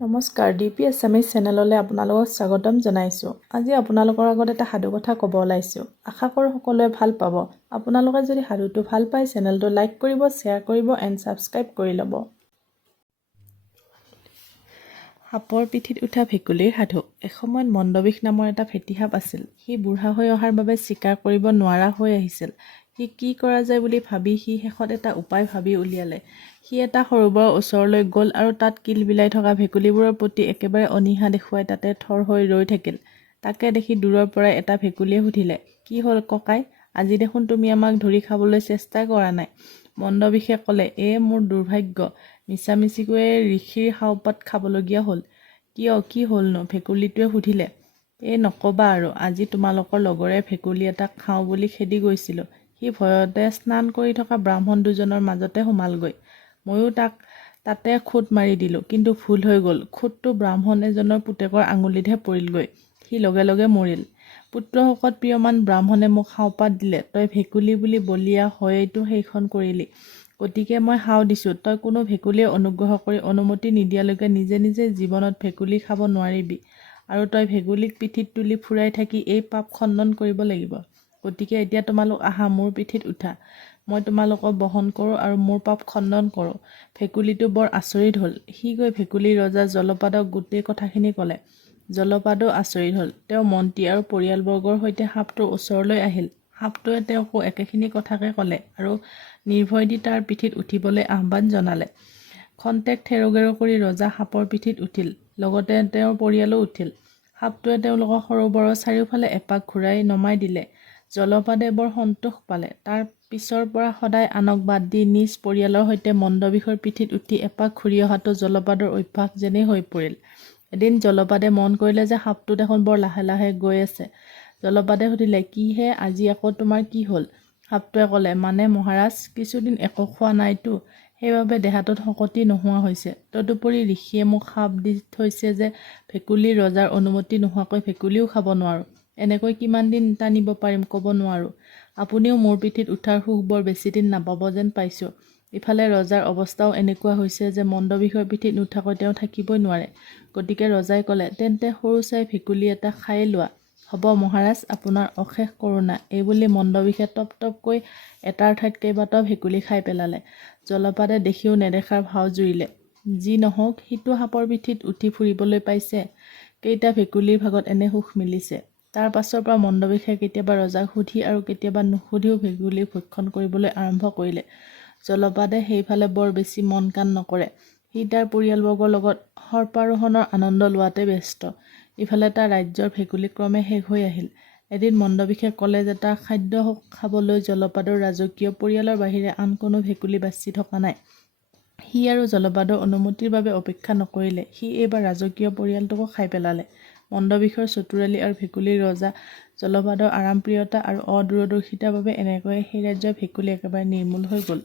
নমস্কাৰ ডিপি এছামিজ চেনেললৈ আপোনালোকক স্বাগতম জনাইছোঁ। আজি আপোনালোকৰ আগত এটা সাধু কথা ক'ব ওলাইছোঁ। আশা কৰোঁ সকলোৱে ভাল পাব। আপোনালোকে যদি সাধুটো ভাল পায় চেনেলটো লাইক কৰিব, শ্বেয়াৰ কৰিব এণ্ড ছাবস্ক্ৰাইব কৰি ল'ব। সাপৰ পিঠিত উঠা ভেকুলীৰ সাধু। এসময়ত মন্দবিষ নামৰ এটা ফেটি সাপ আছিল। সি বুঢ়া হৈ অহাৰ বাবে চিকাৰ কৰিব নোৱাৰা হৈ আহিছিল। সি কি কৰা যায় বুলি ভাবি সি শেষত এটা উপায় ভাবি উলিয়ালে। সি এটা সৰোবৰৰ ওচৰলৈ গ'ল আৰু তাত কিলবিলাই থকা ভেকুলীবোৰৰ প্ৰতি একেবাৰে অনীহা দেখুৱাই তাতে থৰ হৈ ৰৈ থাকিল। তাকে দেখি দূৰৰ পৰাই এটা ভেকুলীয়ে সুধিলে, কি হ'ল ককাই, আজি দেখোন তুমি আমাক ধৰি খাবলৈ চেষ্টা কৰা নাই। মন্দবিষে ক'লে, মোৰ দুৰ্ভাগ্য, মিছামিছিকৈয়ে ঋষিৰ শাওপাত খাবলগীয়া হ'ল। কিয়, কি হ'লনো? ভেকুলীটোৱে সুধিলে। নক'বা আৰু, আজি তোমালোকৰ লগৰে ভেকুলী এটাক খাওঁ বুলি খেদি গৈছিলোঁ। সি ভয়তে স্নান কৰি থকা ব্ৰাহ্মণ দুজনৰ মাজতে সোমালগৈ। ময়ো তাক তাতে খুট মাৰি দিলোঁ, কিন্তু ভুল হৈ গ'ল। খুটটো ব্ৰাহ্মণ এজনৰ পুতেকৰ আঙুলিতহে পৰিলগৈ। সি লগে লগে মৰিল। পুত্ৰশোকত প্ৰিয়মান ব্ৰাহ্মণে মোক শাওপাত দিলে, তই ভেকুলী বুলি বলিয়া হয়েইটো সেইখন কৰিলি। গতিকে মই শাও দিছোঁ, তই কোনো ভেকুলীয়ে অনুগ্ৰহ কৰি অনুমতি নিদিয়ালৈকে নিজে নিজে জীৱনত ভেকুলী খাব নোৱাৰিবি, আৰু তই ভেকুলীক পিঠিত তুলি ফুৰাই থাকি এই পাপ খণ্ডন কৰিব লাগিব। গতিকে এতিয়া তোমালোক আহা, মোৰ পিঠিত উঠা। মই তোমালোকক বহন কৰোঁ আৰু মোৰ পাপ খণ্ডন কৰোঁ। ভেকুলীটো বৰ আচৰিত হ'ল। সি গৈ ভেকুলীৰ ৰজা জলপাদক গোটেই কথাখিনি ক'লে। জলপাদও আচৰিত হ'ল। তেওঁ মন্ত্ৰী আৰু পৰিয়ালবৰ্গৰ সৈতে সাপটোৰ ওচৰলৈ আহিল। সাপটোৱে তেওঁকো একেখিনি কথাকে ক'লে আৰু নিৰ্ভয় দি তাৰ পিঠিত উঠিবলৈ আহ্বান জনালে। খন্তেক থেৰোগেৰো কৰি ৰজা সাপৰ পিঠিত উঠিল, লগতে তেওঁৰ পৰিয়ালো উঠিল। সাপটোৱে তেওঁলোকক সৰোবৰৰ চাৰিওফালে এপাক ঘূৰাই নমাই দিলে। জলপাদে বৰ সন্তোষ পালে। তাৰ পিছৰ পৰা সদায় আনক বাদ দি নিজ পৰিয়ালৰ সৈতে মন্দবিষৰ পিঠিত উঠি এপাক ঘূৰি অহাটো জলপাদৰ অভ্যাস যেনেই হৈ পৰিল। এদিন জলপাদে মন কৰিলে যে সাপটো দেখোন বৰ লাহে লাহে গৈ আছে। জলপাদে সুধিলে, কি হে, আজি আকৌ তোমাৰ কি হ'ল? সাপটোৱে ক'লে, মানে মহাৰাজ, কিছুদিন একো খোৱা নাইতো, সেইবাবে দেহাটোত শকতি নোহোৱা হৈছে। তদুপৰি ঋষিয়ে মোক শাপ দি থৈছে যে ভেকুলীৰ ৰজাৰ অনুমতি নোহোৱাকৈ ভেকুলীও খাব নোৱাৰোঁ। এনেকৈ কিমান দিন টানিব পাৰিম ক'ব নোৱাৰোঁ। আপুনিও মোৰ পিঠিত উঠাৰ সুখ বৰ বেছিদিন নাপাব যেন পাইছোঁ। ইফালে ৰজাৰ অৱস্থাও এনেকুৱা হৈছে যে মন্দবিষৰ পিঠিত নুঠাকৈ তেওঁ থাকিবই নোৱাৰে। গতিকে ৰজাই ক'লে, তেন্তে সৰু চাই ভেকুলী এটা খাই লোৱা। হ'ব মহাৰাজ, আপোনাৰ অশেষ কৰোণা। এইবুলি মন্দবিষে টপ টপকৈ এটাৰ ঠাইত কেইবাটাও ভেকুলী খাই পেলালে। জলপাদে দেখিও নেদেখাৰ ভাও জুৰিলে। যি নহওক, সিটো সাপৰ পিঠিত উঠি ফুৰিবলৈ পাইছে। কেইটা ভেকুলীৰ ভাগত এনে সুখ মিলিছে। তাৰ পাছৰ পৰা মন্দবিষে কেতিয়াবা ৰজাক সুধি আৰু কেতিয়াবা নুসুধিও ভেকুলী ভক্ষণ কৰিবলৈ আৰম্ভ কৰিলে। জলপাদে সেইফালে বৰ বেছি মন কাণ নকৰে। সি তাৰ পৰিয়ালবৰ্গৰ লগত সৰ্পাৰোহণৰ আনন্দ লোৱাতে ব্যস্ত। ইফালে তাৰ ৰাজ্যৰ ভেকুলী ক্ৰমে শেষ হৈ আহিল। এদিন মন্দবিষে ক'লে যে তাৰ খাদ্য খাবলৈ জলপাদৰ ৰাজকীয় পৰিয়ালৰ বাহিৰে আন কোনো ভেকুলী বাচি থকা নাই। সি আৰু জলপাদৰ অনুমতিৰ বাবে অপেক্ষা নকৰিলে। সি এইবাৰ ৰাজকীয় পৰিয়ালটোকো খাই পেলালে। মন্দবিষৰ চতুৰালি আৰু ভেকুলীৰ ৰজা জলপাদৰ আৰামপ্ৰিয়তা আৰু অদূৰদৰ্শিতাৰ বাবে এনেকৈয়ে সেই ৰাজ্যৰ ভেকুলী একেবাৰে নিৰ্মূল হৈ গ'ল।